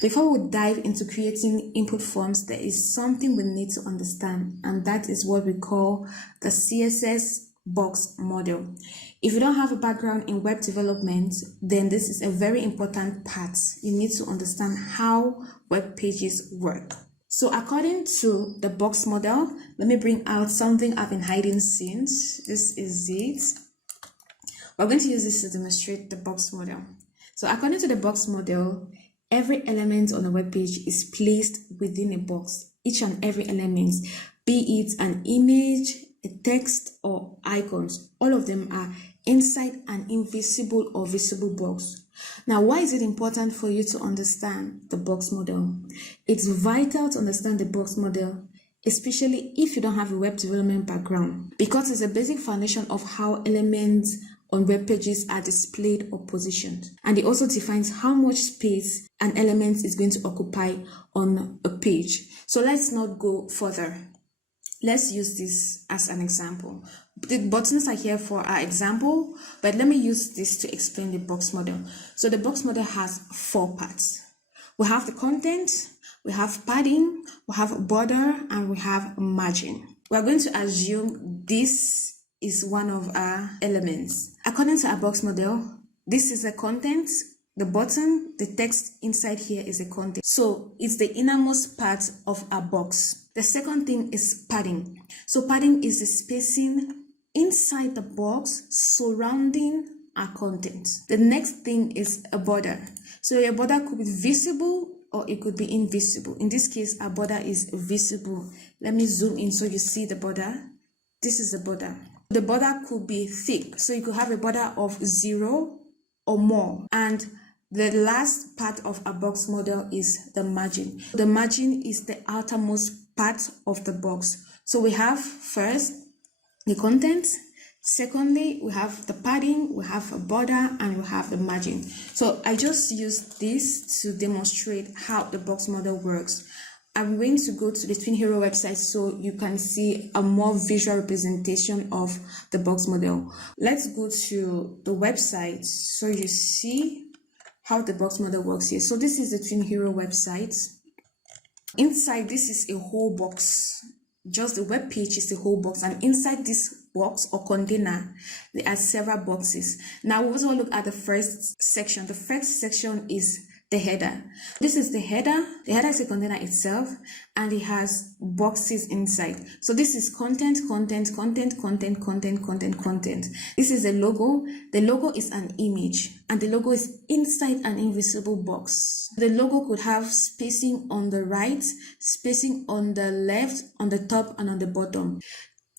Before we dive into creating input forms, there is something we need to understand, and that is what we call the CSS Box model. If you don't have a background in web development, then this is a very important part. You need to understand how web pages work. So according to the box model, let me bring out something I've been hiding since. This is it. We're going to use this to demonstrate the box model. So according to the box model, every element on a web page is placed within a box. Each and every element, be it an image, a text, or icons, all of them are inside an invisible or visible box. Now, why is it important for you to understand the box model? It's vital to understand the box model, especially if you don't have a web development background, because it's a basic foundation of how elements on web pages are displayed or positioned. And it also defines how much space an element is going to occupy on a page. So let's not go further. Let's use this as an example. The buttons are here for our example, but let me use this to explain the box model. So the box model has 4 parts. We have the content, we have padding, we have a border, and we have margin. We are going to assume this is one of our elements. According to our box model, this is the content, the button, the text inside here is a content. So it's the innermost part of our box. The second thing is padding. So padding is the spacing inside the box surrounding our content. The next thing is a border. So your border could be visible or it could be invisible. In this case, our border is visible. Let me zoom in so you see the border. This is the border. The border could be thick. So you could have a border of 0 or more. And the last part of a box model is the margin. The margin is the outermost part of the box. So we have first the content, secondly we have the padding, we have a border, and we have the margin. So I just used this to demonstrate how the box model works. I'm going to go to the Twin Hero website so you can see a more visual representation of the box model. Let's go to the website so you see how the box model works here. So this is the Twin Hero website. Inside, this is a whole box. Just the web page is the whole box, and inside this box or container, there are several boxes. Now we also look at the first section. The first section is the header. This is the header. The header is a container itself, and it has boxes inside. So this is content, content, content, content, content, content, content. This is the logo. The logo is an image, and the logo is inside an invisible box. The logo could have spacing on the right, spacing on the left, on the top, and on the bottom.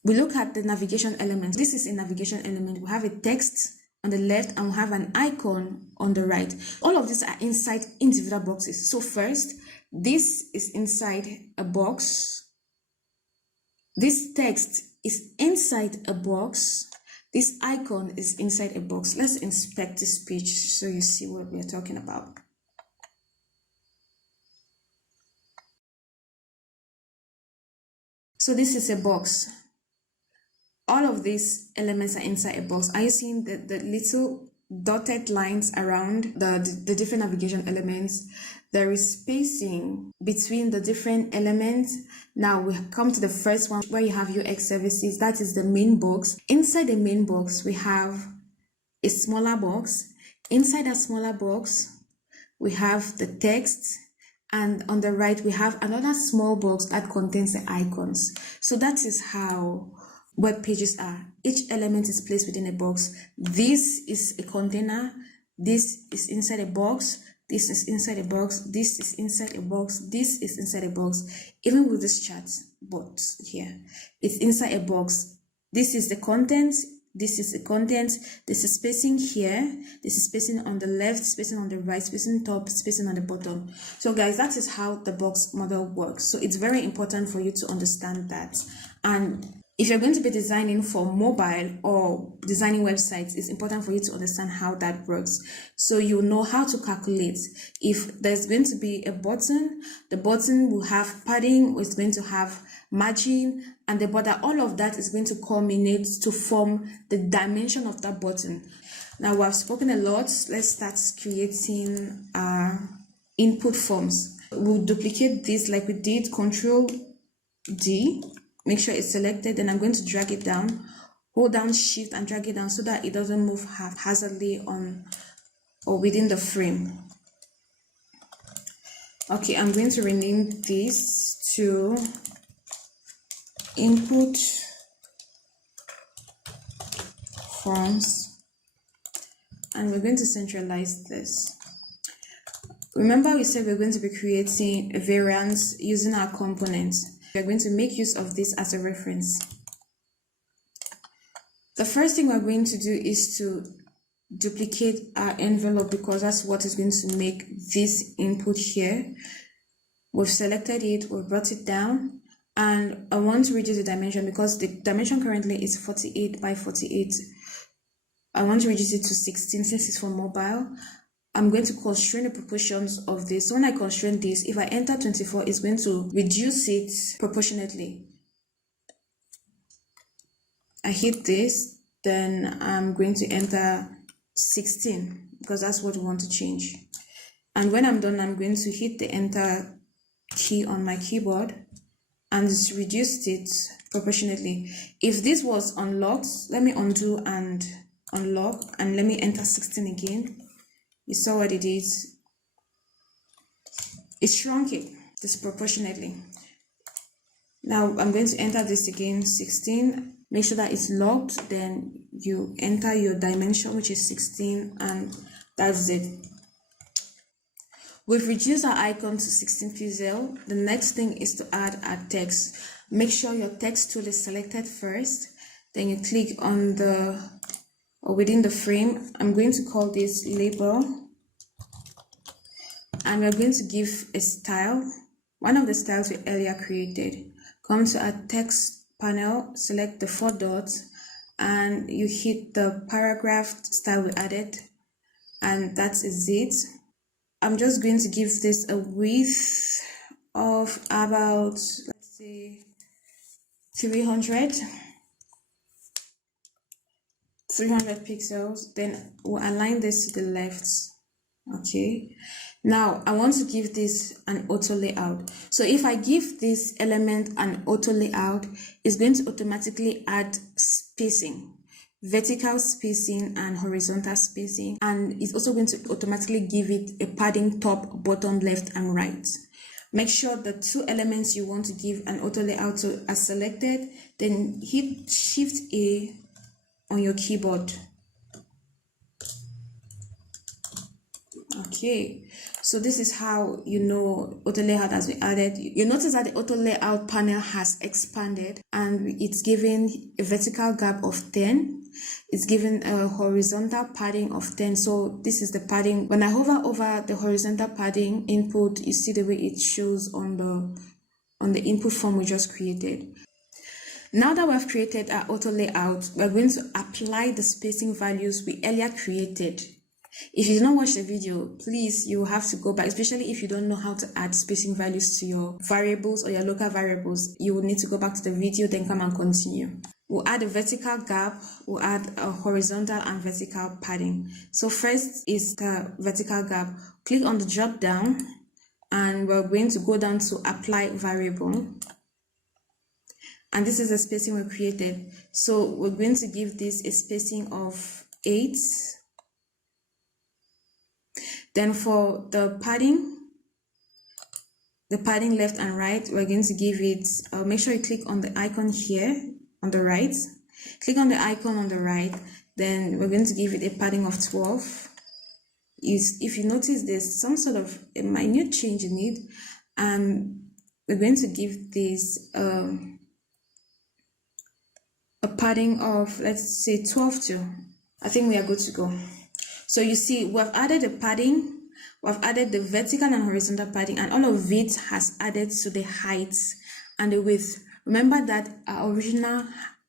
We look at the navigation element. This is a navigation element. We have a text on the left and we have an icon on the right. All of these are inside individual boxes. So first, this is inside a box. This text is inside a box. This icon is inside a box. Let's inspect this page so you see what we are talking about. So this is a box. All of these elements are inside a box. Are you seeing the little dotted lines around the different navigation elements? There is spacing between the different elements. Now we come to the first one where you have UX services. That is the main box. Inside the main box, we have a smaller box. Inside that smaller box, we have the text. And on the right, we have another small box that contains the icons. So that is how web pages are. Each element is placed within a box. This is a container. This is inside a box. This is inside a box. This is inside a box. This is inside a box. Even with this chart, but here, it's inside a box. This is the content. This is the content. This is spacing here. This is spacing on the left, spacing on the right, spacing top, spacing on the bottom. So guys, that is how the box model works. So it's very important for you to understand that. And if you're going to be designing for mobile or designing websites, it's important for you to understand how that works. So you know how to calculate. If there's going to be a button, the button will have padding, it's going to have margin, and the border. All of that is going to culminate to form the dimension of that button. Now we have spoken a lot. Let's start creating our input forms. We'll duplicate this like we did, Control D, make sure it's selected, then I'm going to drag it down, hold down Shift and drag it down so that it doesn't move haphazardly on or within the frame. Okay, I'm going to rename this to input forms, and we're going to centralize this. Remember we said we're going to be creating a variance using our components. We're going to make use of this as a reference. The first thing we're going to do is to duplicate our envelope, because that's what is going to make this input here. We've selected it, we've brought it down, and I want to reduce the dimension because the dimension currently is 48 by 48. I want to reduce it to 16 since it's for mobile. I'm going to constrain the proportions of this. So when I constrain this, if I enter 24, it's going to reduce it proportionately. I hit this, then I'm going to enter 16 because that's what we want to change. And when I'm done, I'm going to hit the enter key on my keyboard and it's reduced it proportionately. If this was unlocked, let me undo and unlock, and let me enter 16 again. You saw what it is. It shrunk it disproportionately. Now I'm going to enter this again, 16. Make sure that it's locked, then you enter your dimension, which is 16, and that's it. We've reduced our icon to 16 pixels. The next thing is to add our text. Make sure your text tool is selected first, then you click on the or within the frame. I'm going to call this label, and we're going to give a style, one of the styles we earlier created. Come to our text panel, select the 4 dots, and you hit the paragraph style we added, and that is it. I'm just going to give this a width of about, let's say, 300 pixels. Then we'll align this to the left. Okay, now I want to give this an auto layout. So if I give this element an auto layout, it's going to automatically add spacing, vertical spacing and horizontal spacing, and it's also going to automatically give it a padding top, bottom, left and right. Make sure the 2 elements you want to give an auto layout to are selected, then hit Shift A on your keyboard. Okay, so this is how you know auto layout has been added. You notice that the auto layout panel has expanded and it's given a vertical gap of 10. It's given a horizontal padding of 10. So this is the padding. When I hover over the horizontal padding input, you see the way it shows on the input form we just created. Now that we've created our auto layout, we're going to apply the spacing values we earlier created. If you did not watch the video, please, you have to go back, especially if you don't know how to add spacing values to your variables or your local variables. You will need to go back to the video, then come and continue. We'll add a vertical gap, we'll add a horizontal and vertical padding. So first is the vertical gap. Click on the drop down and we're going to go down to apply variable. And this is the spacing we created. So we're going to give this a spacing of 8. Then for the padding left and right, we're going to give it, make sure you click on the icon here on the right. Click on the icon on the right, then we're going to give it a padding of 12. If you notice there's some sort of a minute change in it, and we're going to give this a padding of, let's say, 12 too. I think we are good to go. So you see, we've added the padding, we've added the vertical and horizontal padding, and all of it has added to the height and the width. Remember that our original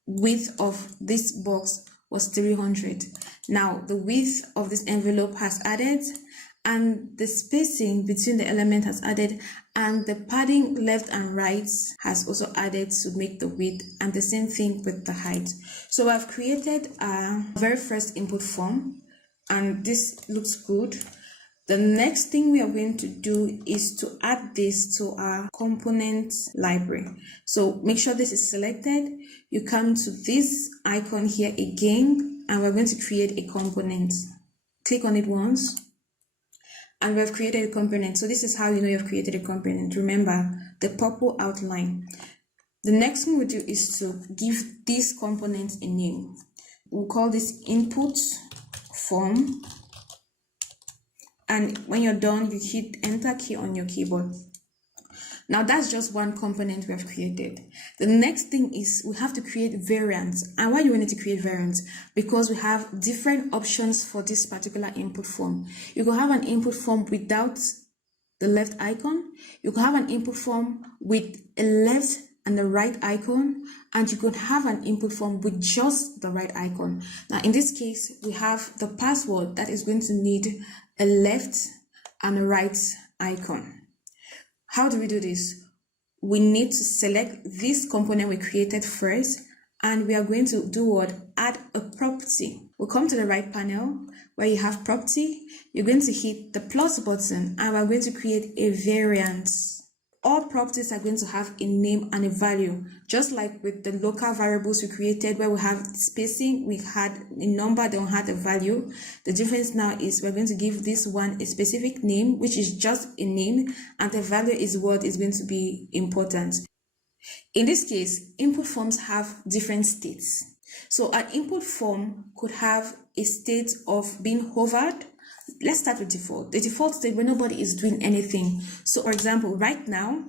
width of this box was 300. Now the width of this envelope has added, and the spacing between the element has added, and the padding left and right has also added to make the width, and the same thing with the height. So I've created our very first input form, and this looks good. The next thing we are going to do is to add this to our component library. So make sure this is selected. You come to this icon here again, and we're going to create a component. Click on it once, and we have created a component. So this is how you know you've created a component. Remember the purple outline. The next thing we do is to give this component a name. We'll call this input form. And when you're done, you hit enter key on your keyboard. Now that's just one component we have created. The next thing is we have to create variants. And why do we need to create variants? Because we have different options for this particular input form. You can have an input form without the left icon. You can have an input form with a left and the right icon, and you could have an input form with just the right icon. Now in this case, we have the password that is going to need a left and a right icon. How do we do this? We need to select this component we created first, and we are going to do what? Add a property. We'll come to the right panel where you have property. You're going to hit the plus button, and we're going to create a variant. All properties are going to have a name and a value, just like with the local variables we created where we have spacing, we had a number, then we had a value. The difference now is we're going to give this one a specific name, which is just a name, and the value is what is going to be important. In this case, input forms have different states. So an input form could have a state of being hovered. Let's start with default. The default state where nobody is doing anything. So for example, right now,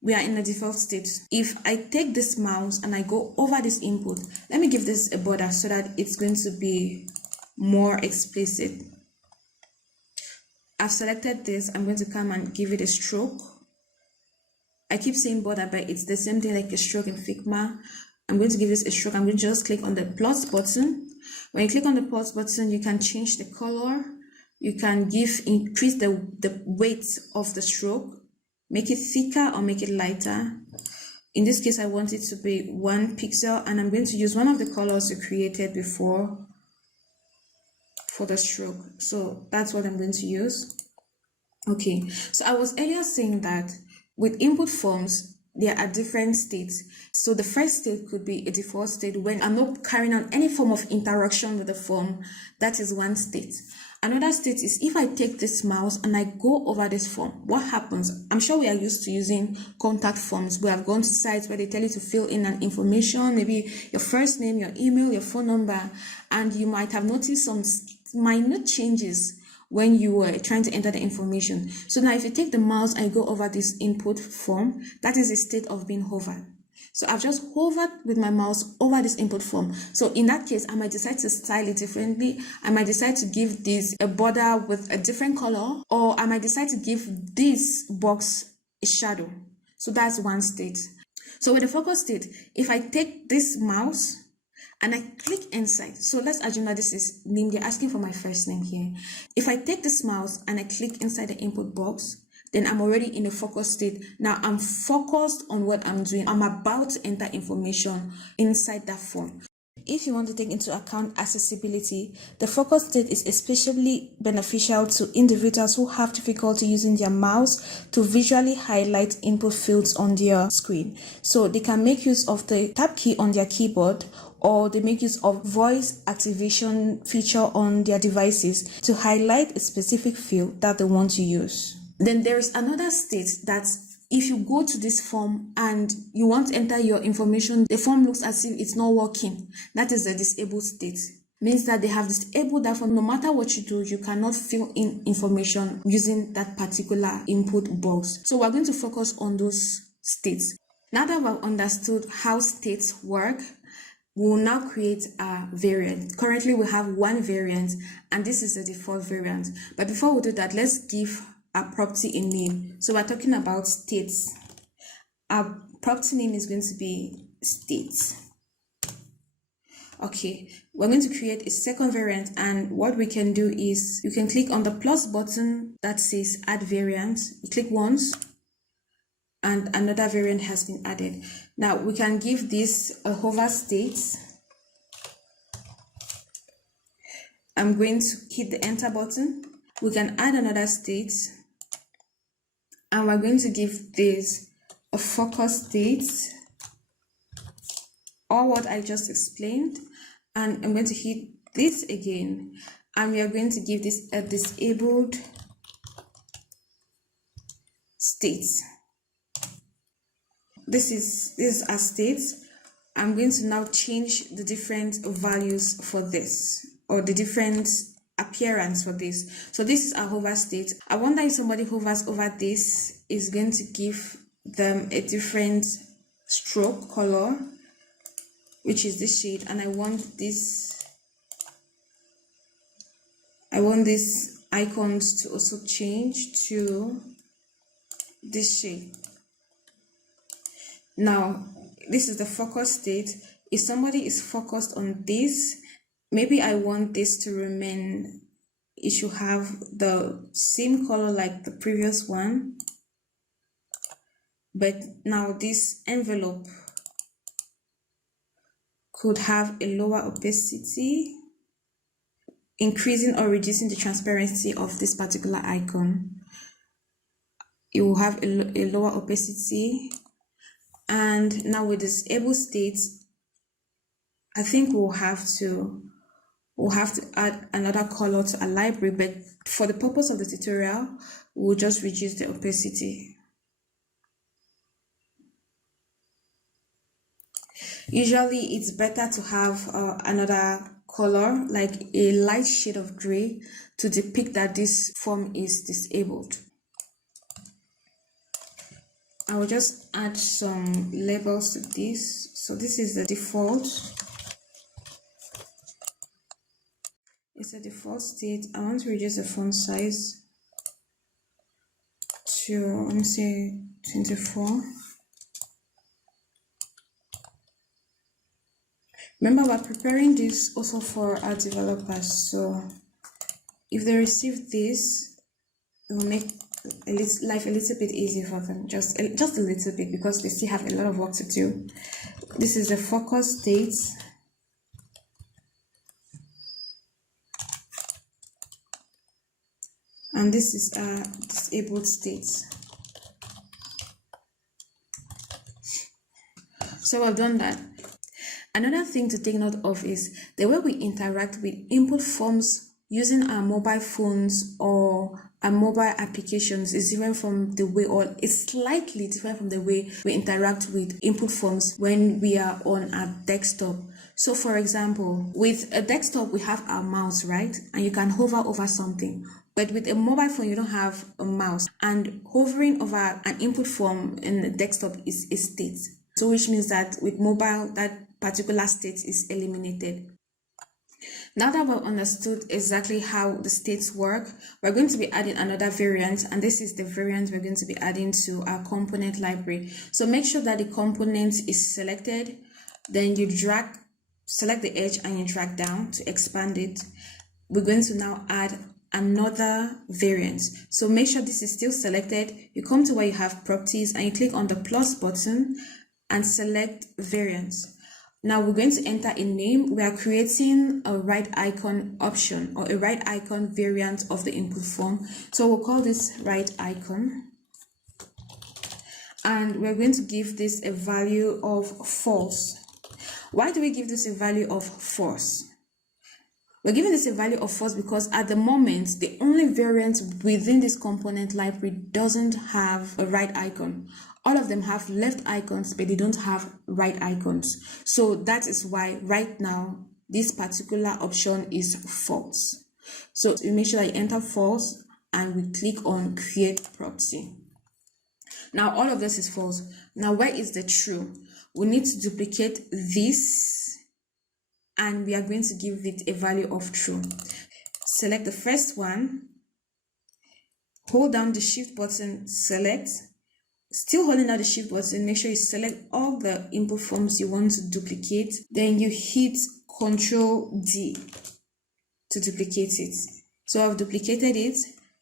we are in the default state. If I take this mouse and I go over this input, let me give this a border so that it's going to be more explicit. I've selected this. I'm going to come and give it a stroke. I keep saying border, but it's the same thing like a stroke in Figma. I'm going to give this a stroke. I'm going to just click on the plus button. When you click on the plus button, you can change the color. You can increase the weight of the stroke, make it thicker or make it lighter. In this case, I want it to be 1 pixel, and I'm going to use one of the colors we created before for the stroke. So that's what I'm going to use. Okay, so I was earlier saying that with input forms, there are different states. So the first state could be a default state when I'm not carrying out any form of interaction with the form. That is one state. Another state is if I take this mouse and I go over this form, what happens? I'm sure we are used to using contact forms. We have gone to sites where they tell you to fill in an information, maybe your first name, your email, your phone number, and you might have noticed some minute changes when you were trying to enter the information. So now if you take the mouse and go over this input form, that is a state of being hovered. So I've just hovered with my mouse over this input form. So in that case, I might decide to style it differently. I might decide to give this a border with a different color, or I might decide to give this box a shadow. So that's one state. So with the focus state, if I take this mouse and I click inside, so let's assume that this is name, they're asking for my first name here. If I take this mouse and I click inside the input box, then I'm already in a focus state. Now I'm focused on what I'm doing. I'm about to enter information inside that form. If you want to take into account accessibility, the focus state is especially beneficial to individuals who have difficulty using their mouse to visually highlight input fields on their screen. So they can make use of the tab key on their keyboard, or they make use of voice activation feature on their devices to highlight a specific field that they want to use. Then there is another state that if you go to this form and you want to enter your information, the form looks as if it's not working. That is the disabled state. Means that they have disabled that form. No matter what you do, you cannot fill in information using that particular input box. So we're going to focus on those states. Now that we've understood how states work, we will now create a variant. Currently, we have one variant, and this is the default variant. But before we do that, let's give our property a name. So we're talking about states. Our property name is going to be states. Okay, we're going to create a second variant, and what we can do is you can click on the plus button that says add variant. You click once and another variant has been added. Now we can give this a hover state. I'm going to hit the enter button. we can add another state, and we're going to give this a focus state, or what I just explained, and I'm going to hit this again, and we are going to give this a disabled state. This is a state. I'm going to now change the different values for this, or the different appearance for this. So this is a hover state. I wonder if somebody hovers over this is going to give them a different stroke color, which is this shade, and I want these icons to also change to this shade. Now this is the focus state. If somebody is focused on this, maybe I want this to remain, it should have the same color like the previous one, but now this envelope could have a lower opacity, increasing or reducing the transparency of this particular icon. It will have a lower opacity. And now with this able state, I think we'll have to add another color to a library, but for the purpose of the tutorial, we'll just reduce the opacity. Usually it's better to have another color, like a light shade of gray, to depict that this form is disabled. I will just add some labels to this. So this is the default. It's a default state. I want to reduce the font size to, let me say, 24. Remember, we're preparing this also for our developers. So if they receive this, it will make life a little bit easy for them, just a little bit, because they still have a lot of work to do. This is the focus state. And this is a disabled state. So I've done that. Another thing to take note of is the way we interact with input forms using our mobile phones or our mobile applications is different from the way, or it's slightly different from the way we interact with input forms when we are on a desktop. So for example, with a desktop, we have our mouse, right? And you can hover over something. But with a mobile phone, you don't have a mouse. And hovering over an input form in the desktop is a state. So which means that with mobile, that particular state is eliminated. Now that we've understood exactly how the states work, we're going to be adding another variant, and this is the variant we're going to be adding to our component library. So make sure that the component is selected, then you select the edge and you drag down to expand it. We're going to now add another variant. So make sure this is still selected. You come to where you have properties and you click on the plus button and select variants. Now we're going to enter a name. We are creating a right icon option, or a right icon variant of the input form. So we'll call this right icon. And we're going to give this a value of false. Why do we give this a value of false? We're giving this a value of false because at the moment, the only variant within this component library doesn't have a right icon. All of them have left icons, but they don't have right icons. So that is why right now, this particular option is false. So we make sure that you enter false and we click on create property. Now all of this is false. Now where is the true? We need to duplicate this and we are going to give it a value of true. Select the first one, hold down the shift button, select. Still holding down the shift button, make sure you select all the input forms you want to duplicate. Then you hit Ctrl D to duplicate it. So I've duplicated it,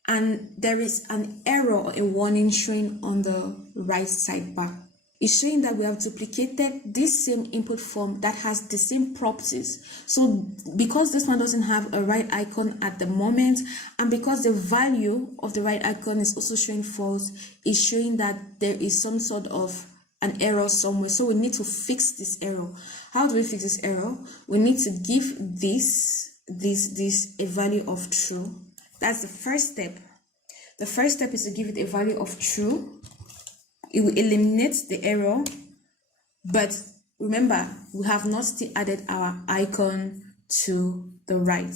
and there is an error or a warning showing on the right sidebar. It's showing that we have duplicated this same input form that has the same properties. So because this one doesn't have a right icon at the moment, and because the value of the right icon is also showing false, it's showing that there is some sort of an error somewhere. So we need to fix this error. How do we fix this error? We need to give this a value of true. That's the first step. The first step is to give it a value of true. It will eliminate the error, but remember, we have not still added our icon to the right.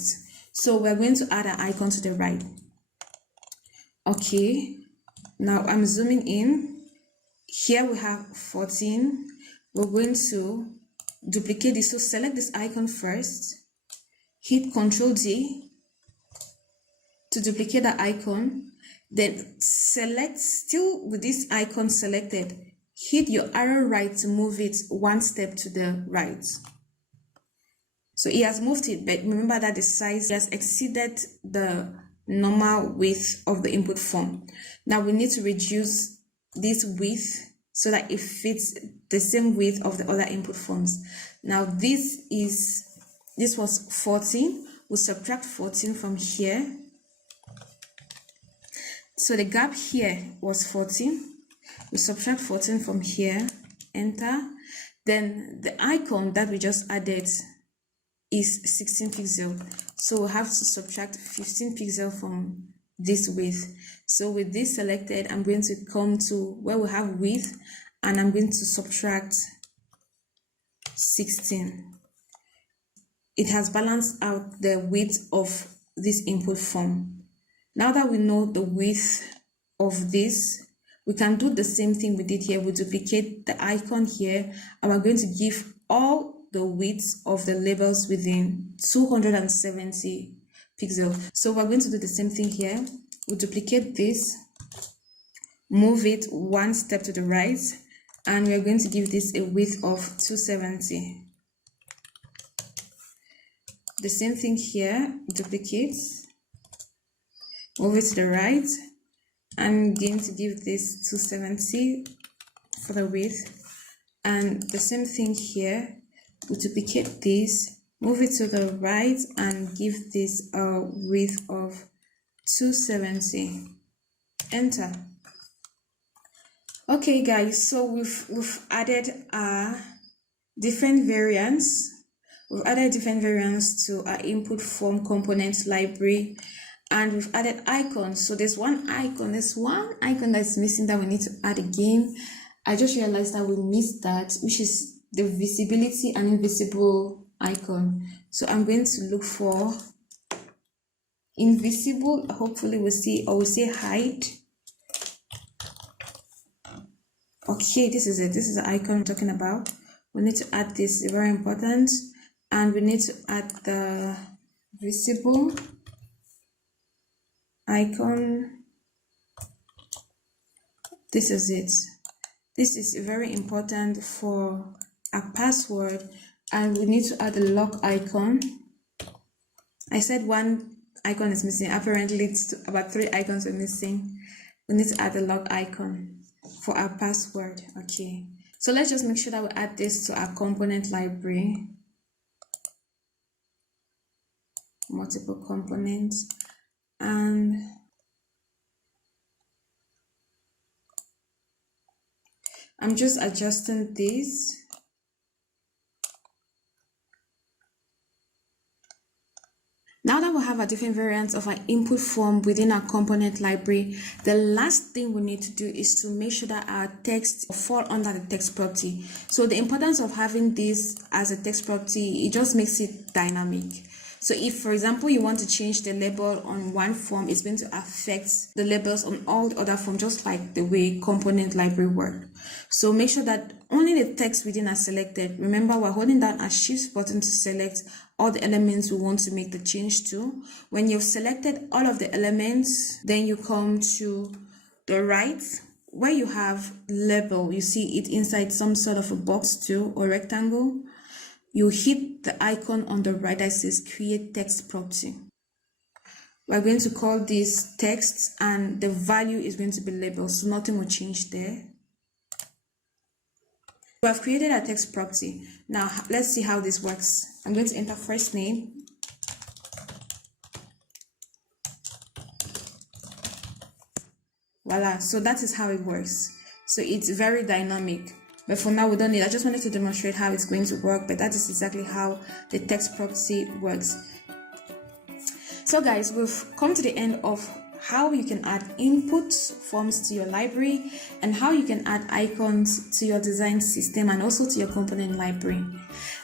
So we're going to add an icon to the right. Okay, now I'm zooming in. Here we have 14. We're going to duplicate this. So select this icon first, hit Ctrl D to duplicate the icon. Then select, still with this icon selected, hit your arrow right to move it one step to the right. So it has moved it, but remember that the size has exceeded the normal width of the input form. Now we need to reduce this width so that it fits the same width of the other input forms. Now this was 14. We'll subtract 14 from here. So the gap here was 14. We subtract 14 from here, enter. Then the icon that we just added is 16 pixels. So we'll have to subtract 15 pixels from this width. So with this selected, I'm going to come to where we have width, and I'm going to subtract 16. It has balanced out the width of this input form. Now that we know the width of this, we can do the same thing we did here. We duplicate the icon here, and we're going to give all the widths of the labels within 270 pixels. So we're going to do the same thing here. We duplicate this, move it one step to the right, and we're going to give this a width of 270. The same thing here, duplicate, move it to the right, I'm going to give this 270 for the width, and the same thing here, we duplicate this, move it to the right, and give this a width of 270. Enter. Okay guys, so we've added different variants. We've added different variants to our input form component library, and we've added icons. So there's one icon that's missing that we need to add again. I just realized that we missed that, which is the visibility and invisible icon. So I'm going to look for invisible. Hopefully we'll see, or we'll say hide. Okay, this is it. This is the icon I'm talking about. We need to add this, very important. And we need to add the visible icon. This is it. This is very important for a password, and we need to add a lock icon. I said one icon is missing. Apparently it's about 3 icons are missing. We need to add a lock icon for our password. Okay, so let's just make sure that we add this to our component library. Multiple components, and I'm just adjusting this. Now that we have a different variants of our input form within our component library, the last thing we need to do is to make sure that our text fall under the text property. So the importance of having this as a text property, it just makes it dynamic. So if, for example, you want to change the label on one form, it's going to affect the labels on all the other forms, just like the way component library work. So make sure that only the text within are selected. Remember, we're holding down a shift button to select all the elements we want to make the change to. When you've selected all of the elements, then you come to the right where you have label. You see it inside some sort of a box too, or rectangle. You hit the icon on the right that says create text property. We're going to call this text, and the value is going to be labeled, so nothing will change there. We have created a text property. Now let's see how this works. I'm going to enter first name. Voila, so that is how it works. So it's very dynamic, but for now we don't need. I just wanted to demonstrate how it's going to work, but that is exactly how the text property works. So guys, we've come to the end of how you can add input forms to your library and how you can add icons to your design system and also to your component library.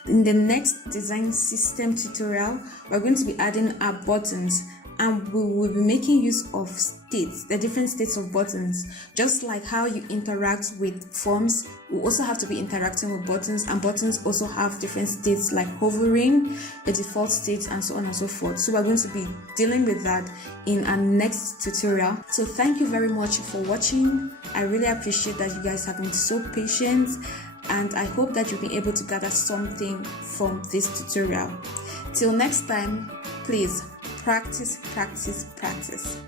In the next design system tutorial, we're going to be adding our buttons, and we will be making use of states, the different states of buttons. Just like how you interact with forms, we also have to be interacting with buttons, and buttons also have different states like hovering, the default state, and so on and so forth. So we're going to be dealing with that in our next tutorial. So thank you very much for watching. I really appreciate that you guys have been so patient, and I hope that you'll be able to gather something from this tutorial. Till next time, please practice, practice, practice.